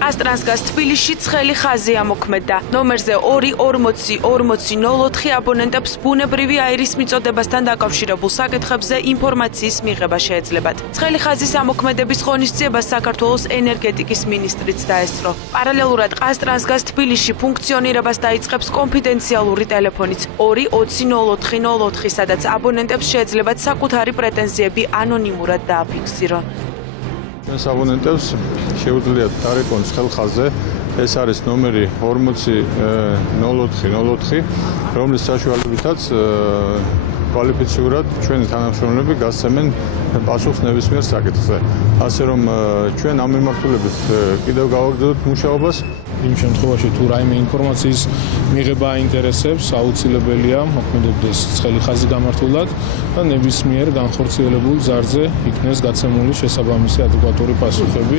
ყაზტრანსგაზ თბილისში ცხელი ხაზი ამოქმედა. ნომერზე 2404004 აბონენტებს ბუნებრივი აირის მიწოდებასთან დაკავშირებულ საკითხებზე ინფორმაციის მიღება შეეძლებათ. ცხელი ხაზის ამოქმედების ღონისძიებას საქართველოს ენერგეტიკის მინისტრიც დაესწრო. პარალელურად ყაზტრანსგაზ თბილისში ფუნქციონირებას დაიწყებს კონფიდენციალური ტელეფონიც 2204004, სადაც აბონენტებს შეეძლებათ საკუთარი პრეტენზიები ანონიმურად დააფიქსირონ. Ჩვენს აბონენტებს შეუძლიათ დარეკონ ცხელ ხაზზე. ეს არის ნომერი 400404, რომლის საშუალებითაც კვალიფიციურად ჩვენი თანამშრომლები გასცემენ პასუხს ნებისმიერ საკითხზე. ასე რომ ჩვენ ამ მიმართულებით კიდევ გავაგრძელებთ მუშაობას. იმ შემთხვევაში თუ რაიმე ინფორმაციის მიღება აინტერესებს, აუცილებელია მოქმედებდეს ცხელი ხაზი გამართულად და ნებისმიერ განხორციელებულ ზარზე იქნეს გაცემული შესაბამისი ადეკვატური პასუხები.